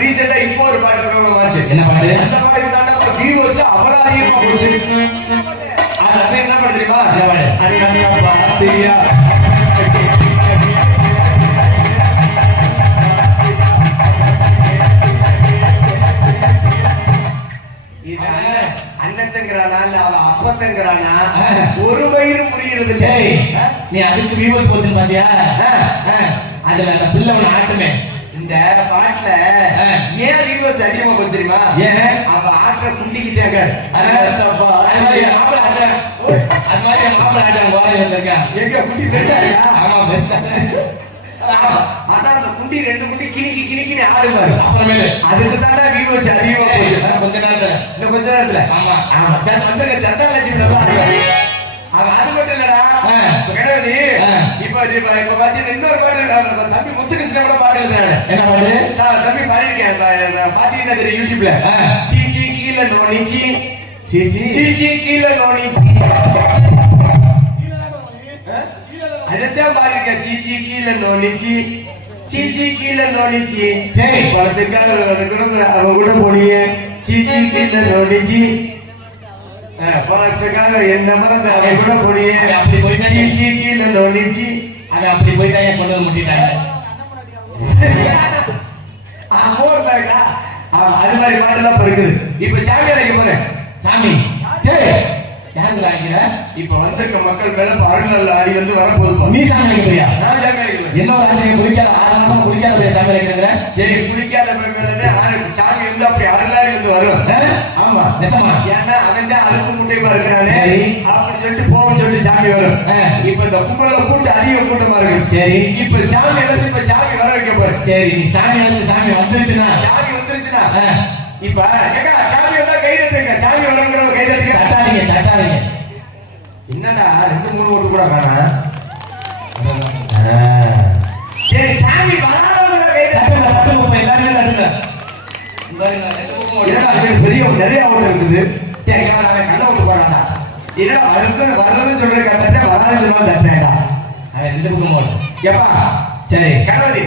ரீசெண்டா இப்போ ஒரு பாட்டு ஆச்சு என்ன பாட்டு? அந்த பாட்டுக்கு தாண்டா வியூவர்ஸ் அவ்வளவு அதிகமா போச்சு. அது அப்ப என்ன பாட்டு தெரியுமா? என்ன பாட்டு? பாத்தியா இல்ல அவ அப்பத்தங்கிறானா ஒரு மயிரும் புரியறது இல்லை. நீ அதுக்கு வியூவர்ஸ் போச்சுன்னு பாத்தியா? அதுல அந்த பிள்ளை ஒண்ணு ஆட்டுமே. இந்த பாட்டுல. ஏன் வியூவர்ஸ் அதிகமா போகுது தெரியுமா? ஏன்? அவ ஆற்ற குண்டிக்கிட்டாங்க அது அது மாதிரி ஆட்டாங்க அது மாதிரி என் மாப்பிள்ளை ஆட்டாங்க கோரையில வந்திருக்கேன் எங்க குண்டி பெருசா இருக்கா? ஆமா பெருசா. ஆனா அந்த குண்டி ரெண்டு குண்டி கிணிக்கி கிணிக்கின்னு ஆடுவாரு அப்புறமேலு. அதுக்கு தாண்டா வியூவர்ஸ் அதிகமா போச்சு. அதான் கொஞ்ச நேரத்துல. இன்னும் கொஞ்ச நேரத்துல? ஆமா. ஆமா. சார் வந்துருங்க. சந்தா லட்சுமி. அவன் அது மட்டும் இல்லடா. ஆ. ஆ. இப்ப பாத்தீங்கன்னா இன்னொரு தம்பி முத்துகிருஷ்ணன் கூட பாட்டு எழுதுறாரு என்ன பாட்டு? நான் தம்பி இப்ப பாத்தீங்கன்னா தெரியும் யூடியூப்ல. ஆ. சீ சீ கீழே நோனிச்சி சீ. சீ சீ. சீ கீழே நோனிச்சி அதைத்தான் பாடியிருக்கேன். சீ சீ கீழே நோனிச்சி சீ. சீ கீழே நோனிச்சி சரி. பணத்துக்காக அவன் கூட போனியே. சீ சீ கீழே நோனிச்சி ஆ, பணத்துக்காக என்ன மறந்து அவன் கூட போனியே. அவன் அப்படி போயிட்டான். சீ சீ கீழே நோனிச்சி அதை அப்படி போய் தான் என் கொண்டு வந்து முட்டிட்டாங்க. Oh அது மாதிரி பாட்டெல்லாம் இப்ப இருக்குது இப்ப சாமி அழைக்க போறேன். சாமி டேய் யாருக்கு அழைக்கிற இப்ப வந்திருக்க மக்கள் மேல அருள் ஆடி வந்து வரப்போகுது நீ சாமி அழைக்க போறியா? நான் சாமி அழைக்க போறேன் என்ன ஒரு ஆச்சரியம்? குளிக்காத ஆறு மாசம் குளிக்காத போய் சாமி அழைக்கிறேங்கிற சரி குளிக்காத மேலே ஆறு சாமி வந்து அப்படி அருளாடி வந்து வரும். ஆமா நிஜமா ஏன்னா அவன் தான் அழுப்பு முட்டையமா இருக்கிறானே. சரி. அப்படி சொல்லிட்டு போவோம்னு சொல்லிட்டு சாமி வரும். இப்ப இந்த கும்பல கூட்டு அதிக கூட்டமா இருக்கு. சரி. இப்ப சாமி அழைச்சு இப்ப சாமி வர வைக்க போறேன். சரி நீ சாமி அழைச்சு சாமி வந்துருச்சுன்னா? சாமி வந்துருச்சுன்னா? இப்ப ஏக்கா சாமி வந்தா கை தட்டுங்க. சாமி வரங்கிறவங்க கை தட்டுங்க. தட்டாதீங்க தட்டாதீங்க. என்னடா ரெண்டு மூணு ஓட்டு கூட காணா சரி சாமி வராதவங்க கை தட்டுங்க. தட்டுங்க எல்லாருமே தட்டுங்க. என்னடா பெரிய நிறைய ஓட்டு இருக்குது. சரி அவன் கதை ஓட்டு போறான்டா என்னடா வருது வரலன்னு சொல்றேன் தட்டேன் வராதுன்னு சொல்லுவான் தட்டுறேன்டா. அவன் ரெண்டு பக்கம் ஓடும் எப்பா? சரி. கணபதி.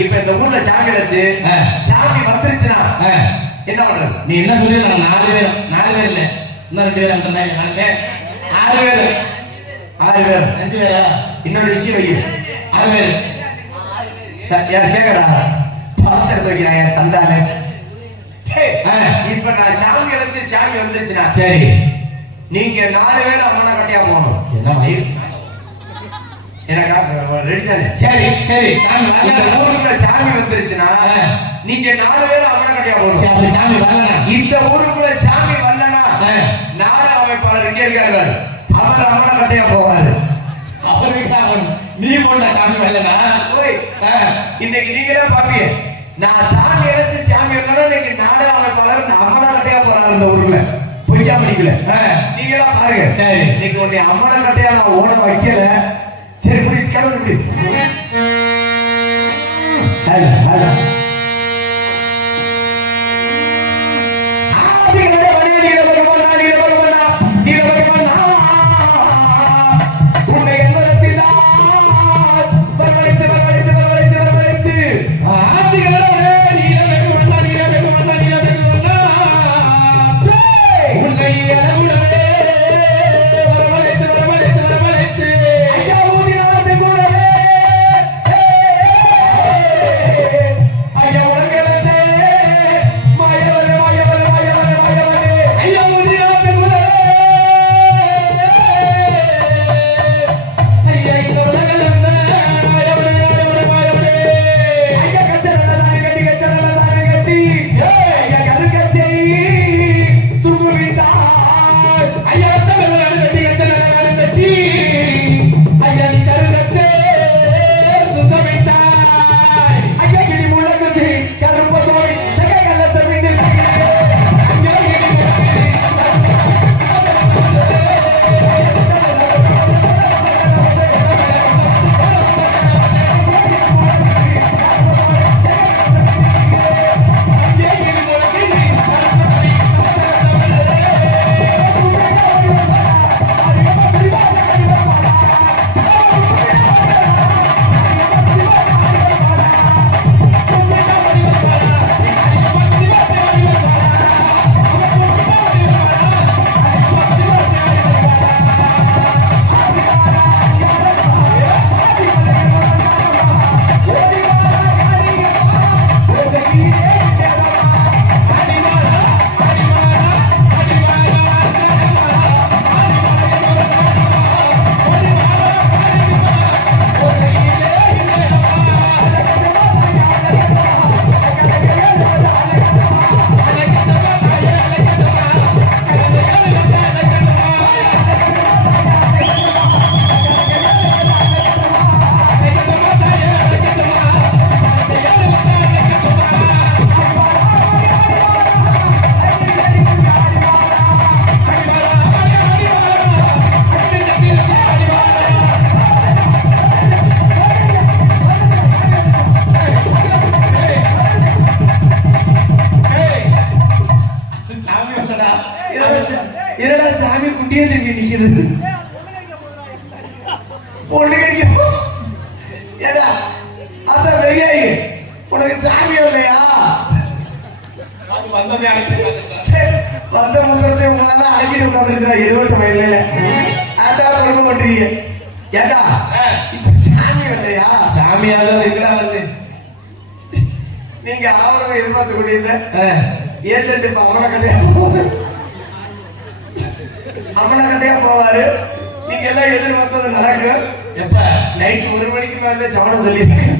இப்ப இந்த ஊர்ல சாமி வச்சு. சாமி வந்துருச்சுன்னா என்ன பண்றது? நீ என்ன சொல்லி நாலு பேர் நாலு பேர் இல்ல. இன்னும் ரெண்டு பேர் அந்த நாலு பேர். ஆறு பேர். ஆறு பேர். அஞ்சு பேரா? இன்னொரு விஷயம் வைக்கிறேன் ஆறு பேர். ச- யார் சேகரா? பாத்திரத்தை வைக்கிறான் யார் சந்தால ஆ. இப்ப நான் சாமி இழைச்சு சாமி வந்துருச்சுனா சரி. நீங்க நாலு பேர் அம்மனா கட்டியா போகணும். என்ன மயிர் எனக்கா ரெடி தானே. சரி சரி. சாமி சாமி வந்துருச்சுன்னா நீங்க நாலு பேர் அம்மனை கட்டியா போகணும் அப்படி சாமி வரலனா இந்த ஊருக்குள்ள சாமி வரலனா. நாடக அமைப்பாளர் இங்கே இருக்காரு. அவர் அம்மனை கட்டியா போவாரு அப்புறம் தான். நீ போண்டா சாமி வரலனா இன்னைக்கு நீங்களே பாப்பீங்க. நான் சாமி அழைச்சு சாமி வரலன்னா இன்னைக்கு நாடக அமைப்பாளர் அம்மனா கட்டியா போறாரு இந்த ஊருக்குள்ள. பொய்யா மணிக்கல ஆ. நீங்களா பாருங்க. சரி. இன்னைக்கு உன்னை அம்மனை கட்டையா நான் ஓட வைக்கல. சரி இப்படி கிளம்பி ஹலோ ஹலோ. நீல அது வந்ததே அழைத்து சே, வந்த முத்திரத்தை உங்களால அடக்கிட்டு உட்காந்துருக்கிறா எடுவட்ட வயல்ல. அடா குடும்பம் பண்றீங்க ஏடா இப்ப சாமி சாமியாக இருக்கிறா வருது நீங்க ஆவணம் எதிர்பார்த்து கொண்டிருந்த ஏஜென்ட் இப்ப அம்மன கட்டையா போவாரு? கட்டையா போவாரு. நீங்க எல்லாம் எதிர்பார்த்தது நடக்கும். எப்ப? நைட் ஒரு மணிக்கு மேல சவணம் சொல்லியிருக்கேன்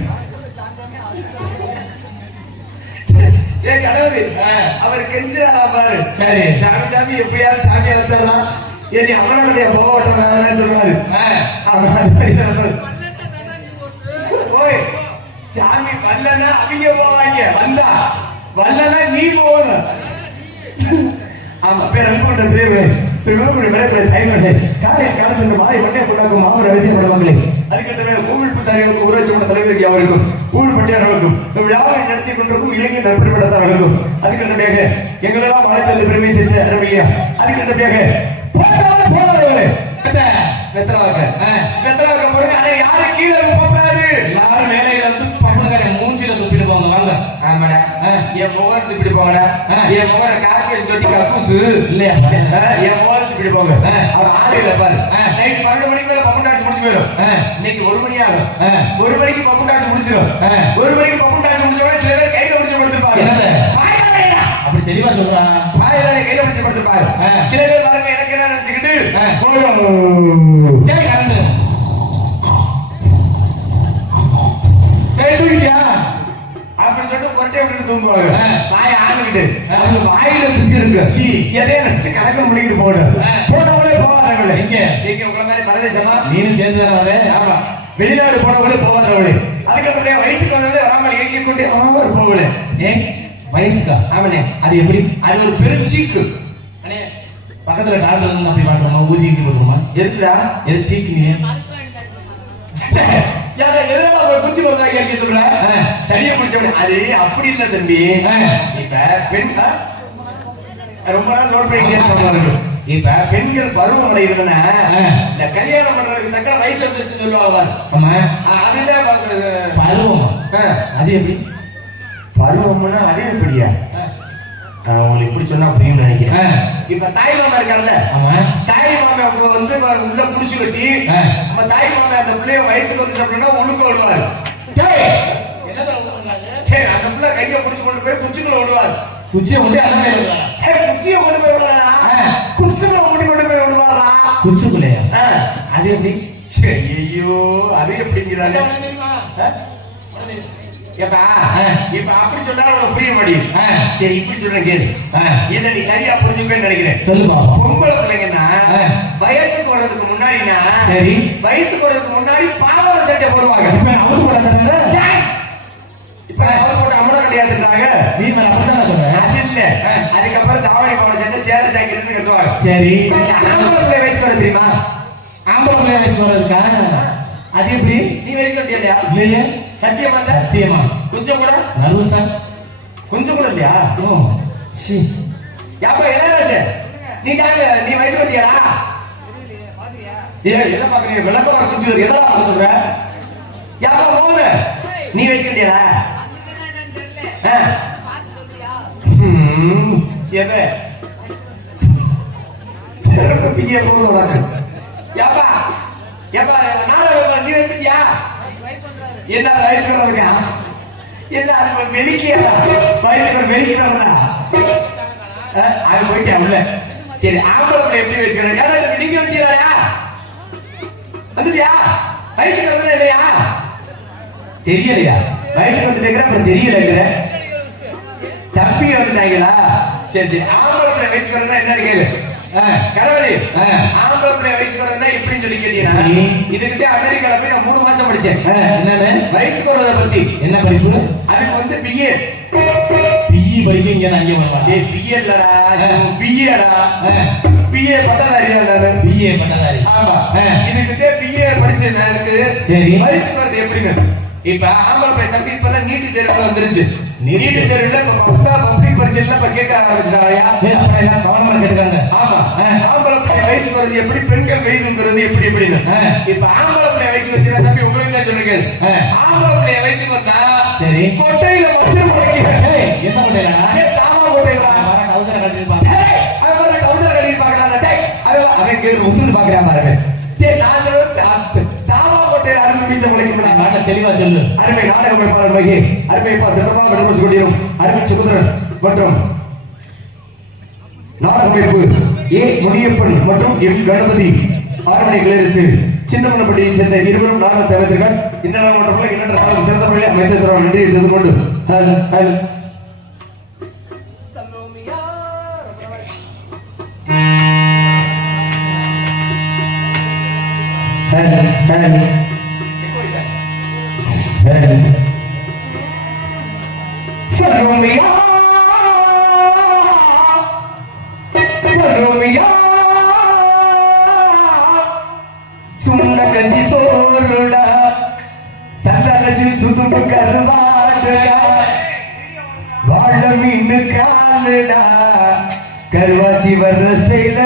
ஏ கடவுள் அவர் கெஞ்சிடலாம் பாரு. சரி. சாமி சாமி எப்படியாவது சாமி அழைச்சிடலாம் ஏன் நீ அம்மன போக விட்டுறாங்கன்னு சொல்லுவாரு. அவன் அது மாதிரி ஓய் சாமி வரலன்னா அவங்க போவாங்க. வந்தா வரலன்னா நீ போகணும். ஆமா பேர் அன்புகொண்ட பெரியவர்களே பெருமைக்குரிய பேரங்களை தாய்மர்களே காலையில் கால சென்று மாலை மண்ணை கொண்டாக்கும் மாமர அவசியப்பட மக்களை அதுக்கடுத்த கோவில் பூசாரிகளுக்கும் ஊராட்சி மன்ற தலைவருக்கு அவருக்கும் ஊர் பட்டியாளர்களுக்கும் விழாவை நடத்தி கொண்டிருக்கும் இளைஞர் நற்பணிப்படத்தார்களுக்கும் அதுக்கடுத்தபடியாக எங்களெல்லாம் அழைத்து பெருமை சேர்த்த அருமையா அதுக்கடுத்தபடியாக போதாதவர்களே வெத்தலாக்க வெத்தலாக்க போடுங்க. ஆனா யாரும் கீழே போகக்கூடாது எல்லாரும் மேலையில வந்து பம்பளக்காரன் மூஞ்சில துப்பிட்டு போங்க வாங்க. ஆமாடா. என் போங்கடா ஆ. என் முகர கார்பேட் தொட்டி கக்கூசு. இல்லையா? என் முகரத்து இப்படி போங்க பாரு. நைட் பன்னெண்டு மணிக்கு மேல போயிடும் ஆ. இன்னைக்கு ஒரு மணி ஆகும். ஒரு மணிக்கு முடிச்சிடும் ஆ. ஒரு மணிக்கு டாக்ஸ் முடிச்ச உடனே சில பேர் கையில முடிச்சு படுத்துப்பாங்க என்னது? அப்படி தெளிவா சொல்றான் பாயலாடை கையில முடிச்சு ஆ. சில பேர் பாருங்க எனக்கு என்ன நினைச்சுக்கிட்டு. சரி கரண்டு விட்டு தூங்குவாங்க. வாய் ஆணுகிட்டு ஆ. அவங்க வாயில துப்பிருங்க சீ. எதைய நினைச்சு கலக்கம் பண்ணிக்கிட்டு ஆ. போனவங்களே போகாதவங்களே எங்க? எங்க? உங்களை மாதிரி மரதேசமா? நீனும் சேர்ந்து தானே ஆமா. வெளிநாடு போனவங்களே போகாதவங்களே அதுக்கப்புறம் வயசுக்கு வந்தவங்களே வராமல் இயக்கி கொண்டு ஆமா இருப்பவங்களே ஏன் வயசுக்கா? ஆமாண்ணே. அது எப்படி? அது ஒரு பெரும் சீக்கு. அண்ணே பக்கத்துல டாக்டர் இருந்து போய் மாட்டுறோமா ஊசி ஊசி போட்டுருமா எதுக்குடா? எது சீக்கு நீ? யாரா எதனால ஒரு குச்சி மருந்து வாங்கி அடிக்க சொல்ற. சரியா பிடிச்ச அது அப்படி இல்ல தம்பி. இப்ப பெண்? ரொம்ப நாள் நோட் இருப்பாங்க இப்ப பெண்கள் பருவம் அடைகிறதுனா. இந்த கல்யாணம் பண்றதுக்கு தக்க வயசு வந்துருச்சுன்னு சொல்லுவாங்க. ஆமா அதுதான் பருவமா. அது எப்படி பருவம்னா அதே எப்படியா உங்களுக்கு இப்படி சொன்னா புரியும்னு நினைக்கிறேன். இப்ப தாய் மாமா இருக்கார்ல தாய் மாமாவுக்கு வந்து உள்ள புடிச்சு கட்டி. நம்ம தாய் மாமா அந்த பிள்ளைய வயசுக்கு வந்துட்டு அப்படின்னா உழுக்க விடுவாரு? சரி அந்த பிள்ளை கையை பிடிச்சு கொண்டு போய் குச்சிக்குள்ள விடுவாரு குச்சியை கொண்டு அந்த மாதிரி. சரி குச்சியை கொண்டு போய் விடுறாரா ஆ. குச்சிக்குள்ள கொண்டு கொண்டு போய் விடுவாரா குச்சிக்குள்ளையா. அது எப்படி சரி ஐயோ அது எப்படிங்கிறாரு? ஏப்பா. இப்ப அப்படி சொன்னா உனக்கு புரிய ஆ. சரி இப்படி சொல்றேன் கேளு. இதை நீ சரியா புரிஞ்சுப்பேன்னு நினைக்கிறேன். சொல்லு பாப்பா பொம்பளை பிள்ளைங்கன்னா. வயசுக்கு வர்றதுக்கு முன்னாடினா சரி. வயசுக்கு வர்றதுக்கு முன்னாடி பாவாடை சட்டை போடுவாங்க. இப்ப நான் அவுத்து போட போட்டு கிடையாதுன்றாங்க நீ மேல அப்படித்தானே சொல்ற அது இல்ல. அதுக்கப்புறம் தாவணி பாவாடை சட்டை சேர சாக்கிட்டு கட்டுவாங்க. சரி. ஆம்பளை பிள்ளை வயசுக்கு வர தெரியுமா? ஆம்பளை பிள்ளைய வயசுக்கு அது எப்படி? நீ வயசுக்கு இல்லையா இல்லையே. சத்தியமா? சத்தியமா. கொஞ்சம் கூட நர்வஸா கொஞ்சம் கூட இல்லையா ஓ சி. யாப்பா என்ன நீ சாமி நீ வயசு வந்தியாடா ஏ எதை பாக்குறீங்க விளக்கமா குஞ்சு இருக்கு எதா பார்க்க சொல்ற? யாப்பா போகுது நீ வயசு. ஹம், எதை? சிறப்பு பிய யாப்பா யாப்பா நான் நீ வந்துட்டியா? என்ன வயசு வர்றதுக்கா என்ன அது ஒரு வயசு வயசுக்கு ஒரு வெளிக்கு வர்றதா? அது அவன் போயிட்டேன் உள்ள. சரி ஆம்பளை பிள்ளை எப்படி வச்சுக்கிறேன்? ஏடா இந்த நீங்க வந்துட்டீங்களா? வந்துட்டியா? வயசு வரதுல இல்லையா? தெரியலையா? வயசு வந்துட்டேங்கிற அப்புறம் தெரியலங்கிற தப்பி வந்துட்டாங்களா? சரி சரி ஆம்பளை பிள்ளை வரதுனா என்னன்னு கேளு. கடவுளே. ஆம்பளை பிள்ளை வயசுக்கு வரதுனா எப்படின்னு சொல்லி கேட்டீங்கன்னா? இதுக்கிட்ட அமெரிக்கால போய் நான் மூணு மாசம் படிச்சேன். என்னன்னு வயசுக்கு வர்றதை பத்தி. என்ன படிப்பு? அதுக்கு வந்து பிஏ பிஇ படிக்க அங்கே ஏய் பிஏ இல்லடா. பிஏடா பிஏ பட்டதாரியா நானு. பிஏ பட்டதாரி. ஆமா. இதுக்கிட்டே பிஏ படிச்சேன் எனக்கு சரி. வயசுக்கு வருது எப்படிங்க இப்ப ஆம்பளை பையன் தம்பி இப்ப எல்லாம் நீட்டு தேர்வு வந்துருச்சு நீட்டு தேர்வுல இப்ப பத்தா பப்ளிக் பரீட்சைல இப்ப கேட்க அப்புறம் எல்லாம் கவனமா கேட்டுக்காங்க ஆமா. ஆம்பளை பிள்ளை வயிற்று போறது எப்படி பெண்கள் வெய்துங்கிறது எப்படி எப்படின்னு. இப்ப ஆம்பளை பிள்ளை வயசு வச்சுனா தம்பி உங்களுக்கு தான் சொல்றீங்க ஆ. ஆம்பளை பிள்ளை வயசு பார்த்தா சரி. கொட்டையில மச்சர் ஏய், எந்த பட்டையிலடா தாமா கொட்டையில வர டவுசரை கட்டிட்டு பாக்க ஏய், அவன் கட்டிட்டு பார்க்கறான்ல, டேய். அவன் உத்துன்னு பார்க்கறான் பாருங்க. டேய், நான் கோட்டையில அருமை தெளிவா சொல்லு அருமை நாடக அமைப்பாளர் மகி அருமை பா. சிறப்பாக கொண்டிரும் அருமை சுகுதரன் மற்றும் நாடக அமைப்பு ஏ. முனியப்பன் மற்றும் எம். கணபதி கிளரிச்சு. சேர்ந்த இருவரும் நாடகத்தை அமைத்திருக்கார் இந்த இன்னொரு நாடகம் சிறந்த முறையில் அமைத்து தருவார். நன்றி. கொண்டு ஹல், ஹல். ஹல், ஹல். ஹல். சலோமியா சலோமியா கஞ்சி சோறுடா சந்தலச்சு சுதும்பு கருவாடுடா வாழ மீன் காலுடா கருவாச்சி வர்ற ஸ்டைல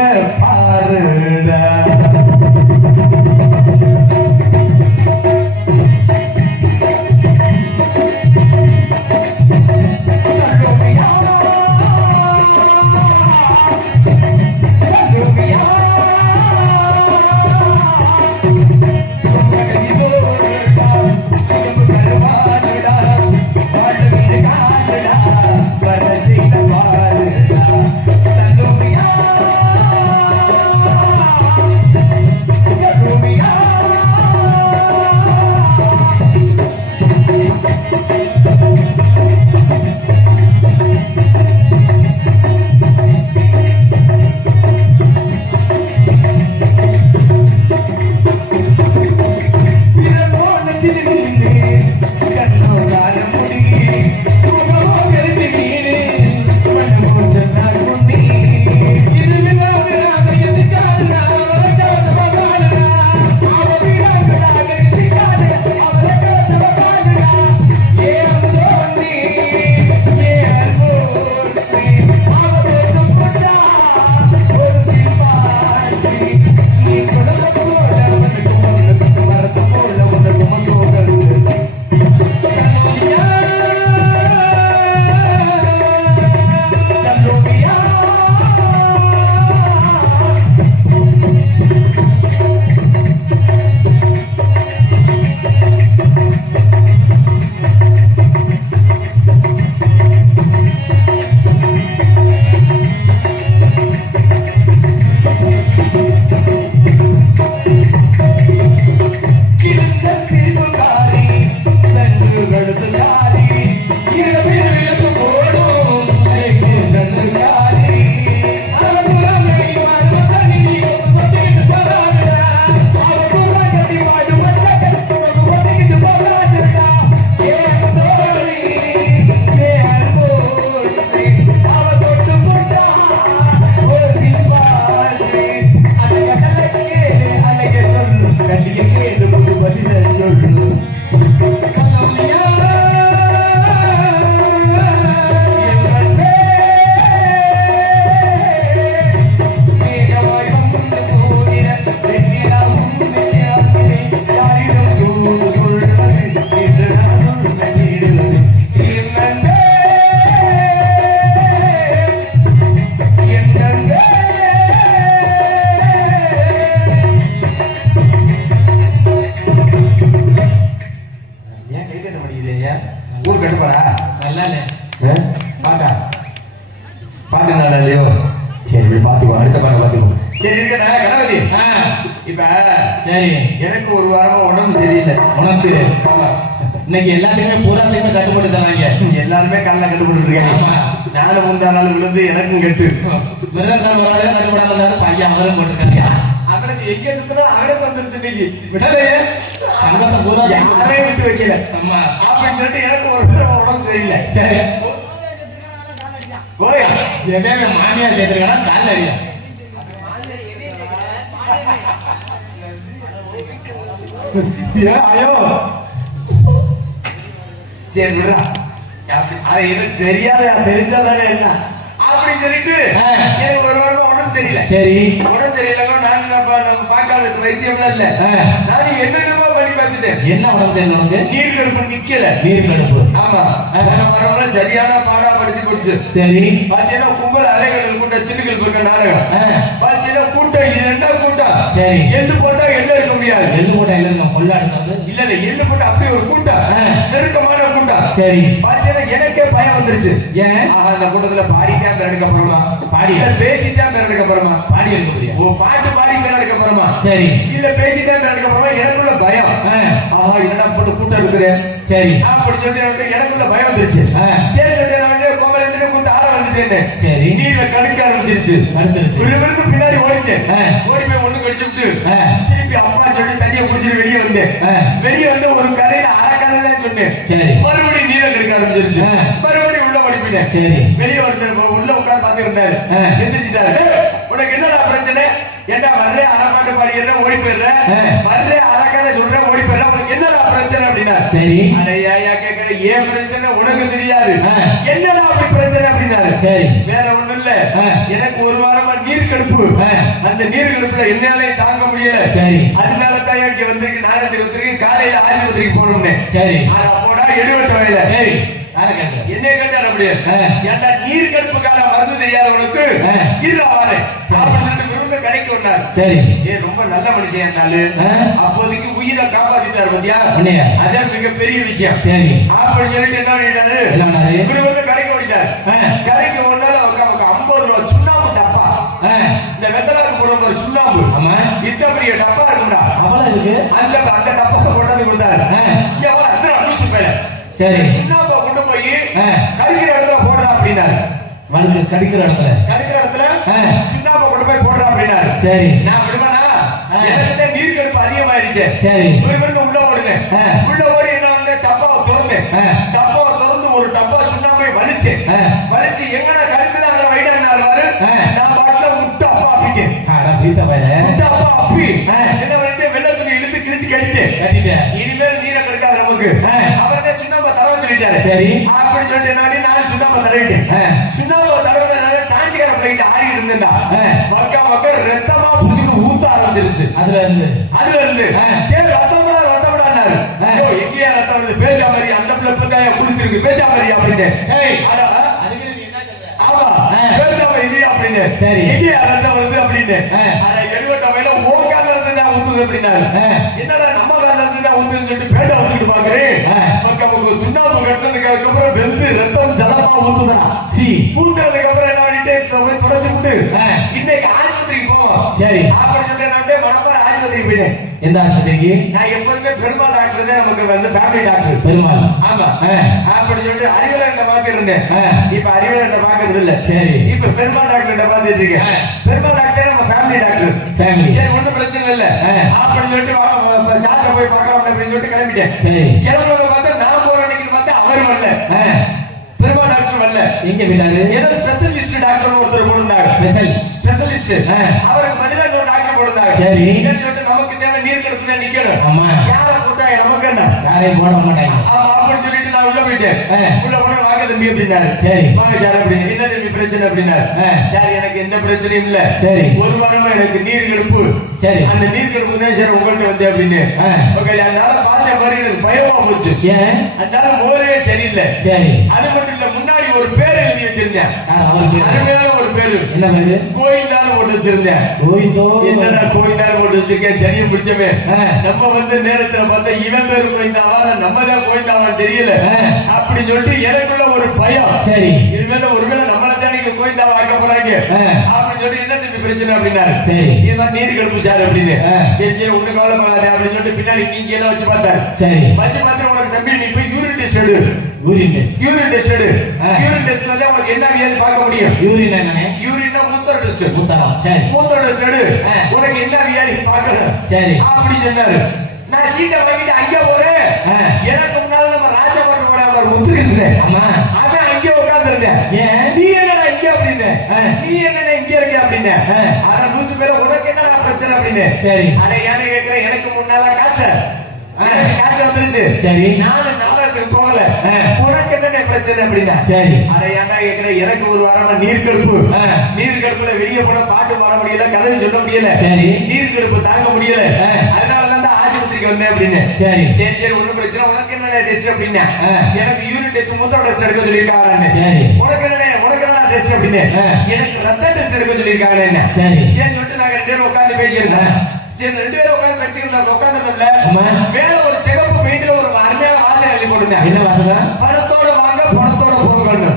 இன்னைக்கு எல்லாத்தையுமே பூராத்தையுமே கட்டுப்பட்டு தராங்க. எல்லாருமே கல்ல கட்டுப்பட்டு இருக்காங்க. நானும் முந்தா நாள் விழுந்து எனக்கும் கெட்டு. மிருதங்கால் ஒரு ஆளே கட்டுப்படாம இருந்தாரு பையன் அவரும் போட்டிருக்காங்க. அவனுக்கு எங்க சுத்தினா அவனுக்கு வந்துருச்சு இன்னைக்கு? விடலையே சங்கத்தை பூரா யாரையும் விட்டு வைக்கல. ஆமா. அப்படின்னு சொல்லிட்டு எனக்கு ஒரு உடம்பு சரியில்லை. சரி. ஓய் எவன் மாமியா சேர்த்திருக்கானா? காலில் அடியா? ஐயோ சரி விடுறா அது எனக்கு தெரியாத தெரிஞ்சாதானே என்ன? அப்படி சொல்லிட்டு. எனக்கு ஒரு வாரமா உடம்பு சரியில்லை. சரி. உடம்பு சரியில்லை நான் நம்ம பார்க்காத வைத்தியம்லாம் இல்ல. நான் என்னென்னமோ பண்ணி பார்த்துட்டேன். என்ன உடம்பு செய்யணும் உனக்கு? நீர் கடுப்பு நிக்கல. நீர் கடுப்பு. ஆமா. வரவங்க சரியான பாடா படுத்தி போடுச்சு. சரி. பாத்தீங்கன்னா கும்பல் அலைகள் கூட்டம் திண்டுக்கல் போயிருக்க நாடகம். பாத்தீங்கன்னா கூட்டம் இது என்ன கூட்டம்? சரி. எள்ளு போட்டா முடியாது எள்ளு போட்டா இல்லைங்க கொள்ள எடுக்கிறது இல்ல இல்ல எள்ளு போட்டா அப்படி ஒரு கூட்டம். நெருக்கமான கூட்டம் சரி. பாத்தீங்கன்னா எனக்கே பயம் வந்துருச்சு. ஏன்? ஆஹா இந்த கூட்டத்துல பாடித்தான் பேர் எடுக்க போறோமா? பாடி. பேசித்தான் பேர் எடுக்க போறோமா? பாடி எடுக்க முடியாது. ஓ பாட்டு பாடி பேர் எடுக்க போறோமா? சரி. இல்ல பேசித்தான் பேர் எடுக்க போறோமா? எனக்குள்ள பயம். ஆஹா என்னடா போட்டு கூட்டம் இருக்குது? சரி. அப்படி சொல்லிட்டு எனக்கு- எனக்குள்ள பயம் வந்துருச்சு. சரி சொல்லிட்டு சரி. நீர்ல கடுக்க ஆரம்பிச்சிருச்சு. கடுத்துருச்சு. விரும்பு பின்னாடி ஓடிட்டேன் ஆ. ஓடி போய் ஒண்ணு கடிச்சு விட்டு ஆ. திருப்பி அப்பா சொல்லிட்டு தண்ணியை குடிச்சிட்டு வெளியே வந்தேன் ஆ. வெளியே வந்து ஒரு கதையில அரை கதை தான் சொன்னேன். சரி. மறுபடியும் நீரை கெடுக்க ஆரம்பிச்சிருச்சு. மறுபடியும் உள்ள சரி. வெளியே உள்ள இருந்தாரு ஆ. எந்திரிச்சிட்டாரு. "டேய், உனக்கு என்னடா பிரச்சனை? ஏன்டா வர்றே அரப்பாட்டு பாடிடுறேன் ஓடி போயிடுறேன் ஆ. வர்றே அரக்கதை சொல்றேன் ஓடி போயிடுறேன் உனக்கு என்னடா பிரச்சனை? அப்படின்னா சரி. அட ஏயா கேக்குற ஏன் பிரச்சனை? உனக்கு தெரியாது. என்னடா பிரச்சனை அப்படின்னாரு. சரி. வேற ஒண்ணும் இல்ல. எனக்கு ஒரு வாரமா நீர் கடுப்பு. அந்த நீர் கடுப்புல என்னாலே தாங்க முடியல. சரி. அதனால தான் இங்க வந்திருக்கு நாடகத்துக்கு வந்திருக்கு காலையில ஆஸ்பத்திரிக்கு போகணும்னு. சரி. ஆனா போடா எடுவட்ட வயல. கேட்கிற என்னைய கேட்டார் அப்படியே. ஏன்டா நீர் கடுப்புக்கான மருந்து தெரியாத உனக்கு. இருடா வாரு. சரி. சொல்லிட்டு விரும்ப கடைக்கு வந்தார். சரி. ஏ ரொம்ப நல்ல மனுஷன் இருந்தாலும் ஆ. அப்போதைக்கு உயிரை காப்பாத்திட்டாரு பாத்தியா? அதான் மிகப்பெரிய விஷயம். சரி. அப்படின்னு சொல்லிட்டு என்ன பண்ணிட்டாரு என்ன அந்த டப்பாவை கொண்டாந்து கொடுத்தாரு. ஆ. எவ்வளவு அந்த அனுசு பேல சரி. சுண்ணாம்பை கொண்டு போய். கடிக்கிற இடத்துல போடுறா அப்படின்னாரு. வழுக்கு கடிக்கிற இடத்துல. கடிக்கிற இடத்துல. சுண்ணாம்பை கொண்டு போய் போடுறா அப்படின்னாரு. சரி. நான் விடுவேனா? நீர் கடுப்பு அதிகமாயிருச்சு. சரி. ஒரு பேருக்கு உள்ள ஓடுனேன். உள்ள ஓடி என்ன பண்ணேன் டப்பாவை திறந்தேன் ஆ. டப்பாவை திறந்து ஒரு டப்பா சுண்ணாம்பை வலிச்சு. வலிச்சு எங்கடா கடுக்குது? அங்க ஆ. நான் பாட்டுல முட்டை அப்பா அப்படிட்டேன் அட பீத்த பையல முட்டை அப்பா அப்பி ஆ. என்ன இழுத்து கிழிச்சு கட்டிட்டேன். இனிமேல் நீரை கெடுக்காது நமக்கு. ஆ. அவர் என்ன சுண்ணாம்பை தடவை சொல்லிட்டாரு. சரி. அப்படி சொல்லிட்டு என்ன நானும் சுண்ணாம்பை தடவிட்டேன். சுண்ணாம்பை தடவை டான்சிக்கார பிள்ளைகிட்ட ஆடிட்டு இருந்தேன்டா. மக்கா மக்கா ரத்தமா புடிச்சிட்டு ஊத்த ஆரம்பிச்சிருச்சு. அதுல இருந்து. அதுல இருந்து. ரத்தம்டா ரத்தம்டான்னாரு எங்கேயா ரத்தம் வருது மாதிரி அந்த பிள்ளை இப்பதான் குளிச்சிருக்கு. மாதிரி அப்படின்னு ஆமா. பேஜா மாதிரி அப்படின்னு சரி. எங்கேயா ரத்தம் வருது அப்படின்னு ஆ. அட எடுவட்ட வயல ஓ கால ஊத்துது அப்படின்னாரு. என்னடா நம்ம கால இருந்து தான் சொல்லிட்டு பேட்டை வந்துட்டு பாக்குறேன் நமக்கு சுண்ணாம்பு கட்டினதுக்கு அப்புறம் வெந்து ரத்தம் ஜலமா ஊத்துதா சி. ஊத்துறதுக்கு அப்புறம் என்ன பண்ணிட்டு போய் தொடச்சு விட்டு. இன்னைக்கு ஆஸ்பத்திரிக்கு போவோம் சரி. அப்படி சொல்லிட்டு மணப்பாறை ஆஸ்பத்திரிக்கு போயிட்டேன் எந்த ஆஸ்பத்திரிக்கு? நான் எப்போதுமே பெருமாள் டாக்டர் தான் நமக்கு வந்து ஃபேமிலி டாக்டர் பெருமாள். ஆமா. அப்படி சொல்லிட்டு அறிவியலர்கிட்ட பார்த்து இருந்தேன். இப்ப அறிவியலர்கிட்ட பார்க்கறது இல்ல சரி. இப்ப பெருமாள் டாக்டர்கிட்ட பார்த்துட்டு இருக்கேன். Perumal doctor family doctor Family. சரி ஒண்ணும் பிரச்சனை இல்ல. ஆ. அப்படி சொல்லிட்டு சாத்திர போய் பார்க்கலாம் அப்படின்னு சொல்லிட்டு கிளம்பிட்டேன். சரி. கிளம்புறத பார்த்தா நான் போற அன்னைக்கு பார்த்தா அவர் வரல. ஆ, பெருமாள் டாக்டர் வரல. எங்க போயிட்டாரு ஏதோ ஸ்பெஷலிஸ்ட் டாக்டர் ஒருத்தர் போட்டிருந்தாங்க ஸ்பெஷல் ஸ்பெஷலிஸ்ட். அவருக்கு பதிலா இன்னொரு டாக்டர் போட்டிருந்தாங்க சரி. சொல்லிட்டு நமக்கு தேவை நீர் கடுப்பு தான் நிக்கணும். ஆமா. யாரை போட்டா நமக்கு என்ன? யாரையும் போட மாட்டாங்க. ஆமா அப்படின்னு நான் உள்ள போயிட்டேன். உள்ள போன வாங்க தம்பி அப்படின்னாரு சரி. வாங்க சார் அப்படின்னு என்ன தம்பி பிரச்சனை அப்படின்னாரு. சார் எனக்கு எந்த பிரச்சனையும் இல்ல சரி. ஒரு வாரமா எனக்கு நீர் கடுப்பு சரி. அந்த நீர் கடுப்பு தான் சார் உங்கள்ட்ட வந்தேன் அப்படின்னு. ஓகே அதனால பார்த்த மாதிரி எனக்கு பயமா போச்சு ஏன் அதனால மோரே சரியில்லை சரி அது மட்டும் இல்ல வச்சிருந்தேன். யார் அவர் பேரு? அருமையான ஒரு பேரு. என்ன பேரு? கோயிந்தான்னு போட்டு வச்சிருந்தேன். கோவிந்தோ? என்னடா கோயிந்தான்னு போட்டு வச்சிருக்கேன்? சரியும். நம்ம வந்து நேரத்துல பார்த்தா இவன் பேரு கோயிந்தாவா நம்ம தான் கோயிந்தாவா தெரியல. அப்படி சொல்லிட்டு எனக்குள்ள ஒரு பயம். சரி. இனிமேல ஒருவேளை நம்மள தான் நீங்க கோயிந்தாவா ஆக்க போறாங்க. அப்படின்னு சொல்லிட்டு என்ன தம்பி பிரச்சனை அப்படின்னாரு? சரி. நீர் கடுப்பு சார் அப்படின்னு. சரி சரி கவலைப்படாத அப்படின்னு சொல்லிட்டு பின்னாடி நீங்க எல்லாம் வச்சு பார்த்தாரு. சரி. வச்சு பார்த்து உனக்கு தம்பி நீ போய் டெஸ்ட் எடு. யூரின் டெஸ்ட் யூரின் டெஸ்ட் எடு. யூரின் டெஸ்ட்ல தான் உனக்கு என்ன வியாதி பார்க்க முடியும்? யூரின் என்னண்ணே? யூரின்னா மூத்திர டெஸ்ட் மூத்தரம் சரி. மூத்திர டெஸ்ட் எடு. உனக்கு என்ன வியாதி பார்க்கணும்? சரி. அப்படி சொன்னாரு. நான் சீட்டை வாங்கிட்டு அங்கே போறேன். எனக்கு முன்னால நம்ம ராஜபாட்டு கூட ஒரு முத்துகிருஷ்ணன். ஆமா. அவன் அங்கே உட்கார்ந்திருந்தேன். ஏன் நீ என்னடா இங்க அப்படின்னு. நீ என்னடா இங்க இருக்க அப்படின்னு. ஆனா மூச்சு மேல உனக்கு என்னடா பிரச்சனை அப்படின்னு. சரி. அட ஏன்னு கேக்குறேன் எனக்கு முன்னால காய்ச்சல். காய்ச்சல் வந்துருச்சு. சரி. நானும் நாடகத்துக்கு போகல. உனக்கு என்ன பிரச்சனை அப்படின்னா? சரி. அட ஏன்டா கேக்குற? எனக்கு ஒரு வாரமா நீர் கடுப்பு ஆ. நீர் கடுப்புல வெளிய போனா பாட்டு பாட முடியல கதை சொல்ல முடியல. சரி. நீர் கடுப்பு தாங்க முடியல. ஆ. அதனால தான் ஆஸ்பத்திரிக்கு வந்தேன் அப்படின்னு. சரி. சரி சரி ஒண்ணும் பிரச்சனை உனக்கு என்ன டெஸ்ட் அப்படின்னா. எனக்கு யூரின் டெஸ்ட் மூத்திர டெஸ்ட் எடுக்க சொல்லியிருக்காங்க சரி. உனக்கு என்ன உனக்கு என்ன டெஸ்ட் அப்படின்னு. எனக்கு ரத்த டெஸ்ட் எடுக்க சொல்லியிருக்காங்க என்ன சரி. சரி சொல்லிட்டு நாங்க ரெண்டு பேரும் உட்கார்ந்து பேசியிருந்தோம். சரி ரெண்டு பேரும் உட்கார்ந்து படிச்சுக்கிறோம் உட்கார்ந்ததுல ஆமா. மேல ஒரு சிகப்பு பெயிண்ட்ல ஒரு அருமையான வாசனை எழுதி போட்டுருந்தேன் என்ன பணத்தோட வாங்க பணத்தோட போங்கன்னு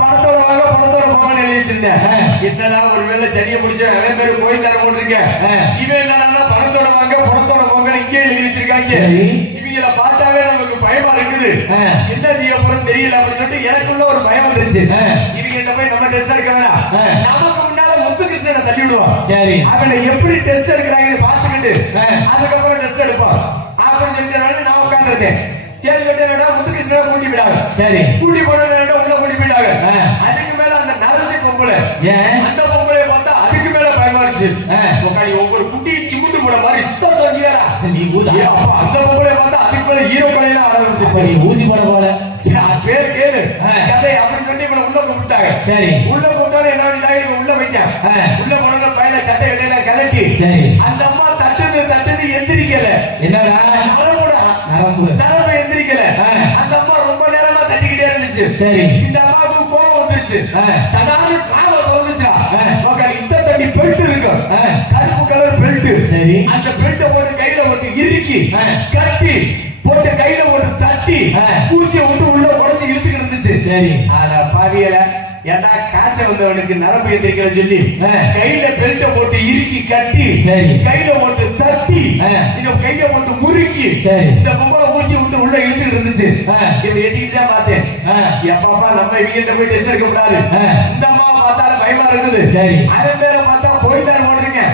பணத்தோட வாங்க பணத்தோட போங்கன்னு எழுதி வச்சிருந்தேன் ஆ. என்னடா ஒரு வேளை செடியை பிடிச்ச அவன் பேரு போய் தர போட்டிருக்கேன். இவன் என்னடா பணத்தோட வாங்க பணத்தோட போங்கன்னு இங்கே எழுதி வச்சிருக்காங்க சரி. இவங்கள பார்த்தாவே நமக்கு பயமா இருக்குது. என்ன செய்ய போறோம் தெரியல அப்படின்னு சொல்லிட்டு எனக்குள்ள ஒரு பயம் வந்துருச்சு. இவங்க கிட்ட போய் நம்ம டெஸ்ட் எடுக்க வேணாம் ஆ. நமக்கு முத்துகிருஷ்ணனை தள்ளி விடுவோம் சரி. அவனை எப்படி டெஸ்ட் எடுக்கிறாங்கன்னு பார்த்துக்கிட்டு. அதுக்கப்புறம் டெஸ்ட் எடுப்போம் அப்படின்னு சொல்லிட்டு நான் உட்காந்துருந்தேன் சரி சொல்லிட்டு முத்துகிருஷ்ணனை கூட்டி விடாங்க சரி. கூட்டி போன உள்ள கூட்டி போயிட்டாங்க. அதுக்கு மேல அந்த நரசி பொம்பளை. அந்த பொம்பளை பார்த்தா அதுக்கு மேல பயமா இருந்துச்சு. உக்காடி ஒவ்வொரு குட்டியை சிமுண்டு போட மாதிரி தொங்கியாரா நீ ஊதா. அப்ப அந்த பொம்பளை பார்த்தா அதுக்கு மேல ஹீரோ கலையில அப்ப ஆரம்பிச்சு நீ ஊசி போட போல. சரி, அது பேர் கேளு. ஆ. கதை அப்படி சொல்லிட்டு இவனை உள்ள கூப்பிட்டாங்க சரி. உள்ள கூப்பிட்டாலும் என்ன பண்ணிட்டாங்க இவன் உள்ள போயிட்டான். உள்ள போனவங்க பையில சட்டை இடையில கலட்டி சரி. அந்த அம்மா தட்டுது தட்டுது எந்திரிக்கல. என்னடா? நரம்புடா. நரம்பு. நரம்பு எந்திரிக்கல. அந்த அம்மா ரொம்ப நேரமா தட்டிக்கிட்டே இருந்துச்சு. சரி. இந்த அம்மாவுக்கு கோவம் வந்துருச்சு. தடான்னு டிராவ தோணுச்சா சரி. அந்த பெல்ட்டை போட்டு கையில போட்டு இறுக்கி. கட்டி போட்டு கையில போட்டு தட்டி ஆ. ஊசியை விட்டு உள்ள உடைச்சு இழுத்துக்கிட்டு இருந்துச்சு சரி. அட பாவியல ஏன்டா காய்ச்சல் வந்தவனுக்கு நரம்பு எந்திரிக்கல சொல்லி. கையில பெல்ட்டை போட்டு இறுக்கி கட்டி சரி. கையில போட்டு தட்டி. இந்த கையில போட்டு முறுக்கி சரி. இந்த பொம்பளை ஊசி விட்டு உள்ள இழுத்துக்கிட்டு இருந்துச்சு ஆ. இப்படி எட்டிக்கிட்டு தான் பார்த்தேன். எப்பாப்பா நம்ம இவங்கிட்ட போய் டெஸ்ட் எடுக்க கூடாது. இந்த அம்மா பார்த்தாலும் பயமா இருக்குது சரி. அவன் பேரை பார்த்தா போயிட்டார் போட்டிருக்கேன்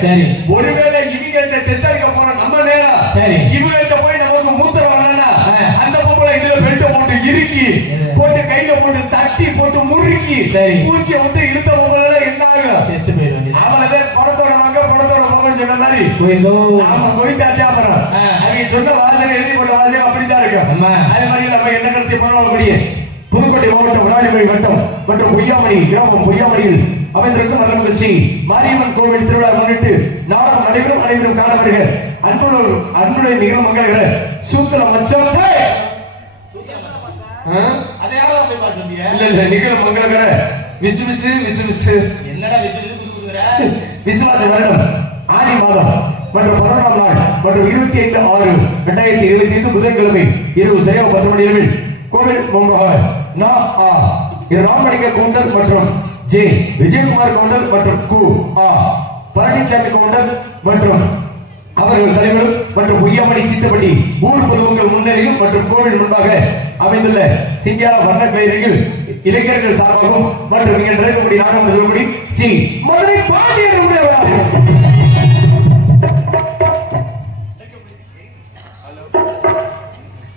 சரி ஒருவேளை இவங்கள்ட்ட டெஸ்ட் எடுக்க போற நம்ம நேரம் சரி. இவங்கள்ட்ட போய் நமக்கு மூத்தர் வரலன்னா. அந்த பொம்பளை இதுல பெல்ட் போட்டு இறுக்கி? போட்டு கையில போட்டு தட்டி போட்டு முறுக்கி சரி. ஊசியை விட்டு இழுத்த பொம்பளை என்ன ஆகும் செத்து வேண்டியது அவளதே பணத்தோட வாங்க பணத்தோட போங்கன்னு சொன்ன மாதிரி ஆமா தியாபரம் ஆ. அவங்க சொன்ன வாசனை எழுதி போட்ட வாசனை அப்படித்தான் இருக்கும். அதே மாதிரி நம்ம என்ன கருத்தை பண்ணக்கூடிய புதுக்கோட்டை மாவட்டம் விளாடிமலை வட்டம் மற்றும் பொய்யாமணி கிராமம் பொய்யாமணியில் அமைந்திருக்கும் அருள்மிகு ஸ்ரீ மாரியம்மன் கோவில் திருவிழா முன்னிட்டு நாடகம் நடைபெறும் அனைவரும் காண வருக. அன்புடன் அன்புடன் நிகழ் மங்களகிற சூத்திர மச்சம். இல்ல இல்ல நிகழ விசு விசு விசு விசு. என்னடா விசு விசுவாச வருடம் ஆடி மாதம் மற்றும் பதினொன்றாம் நாள் மற்றும் இருபத்தி ஐந்து ஆறு இரண்டாயிரத்தி இருபத்தி ஐந்து புதன்கிழமை இரவு சரியாக பத்து மணி அளவில் கோவில் முன்பாக நா ஆ. இரு ராமலிங்க கவுண்டர் மற்றும் ஜே. விஜயகுமார் கவுண்டர் மற்றும் கு ஆ. பழனிசாமி கவுண்டர் மற்றும் அவர்கள் தலைவரும் மற்றும் உய்யமணி சீத்தப்பட்டி ஊர் பொதுமக்கள் முன்னிலையில் மற்றும் கோவில் முன்பாக அமைந்துள்ள சிங்கார வண்ண பெயரில் இளைஞர்கள் சார்பாகவும் மற்றும் இங்கே நடக்கக்கூடிய நாடகம் சொல்லக்கூடிய ஸ்ரீ மதுரை பாண்டியனுடைய விழா.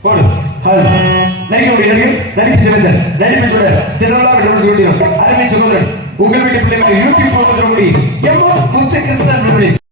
போடு. ஹல். நடிக்கக்கூடிய நடிகர் நடிப்பு சிவந்தன் நடிப்பு சுடர் சிறலா விட்டு சொல்லிடும் அருமை சகோதரன் உங்கள் வீட்டு பிள்ளைகள் யூடியூப் சொல்லக்கூடிய எம் முத்து கிருஷ்ணன்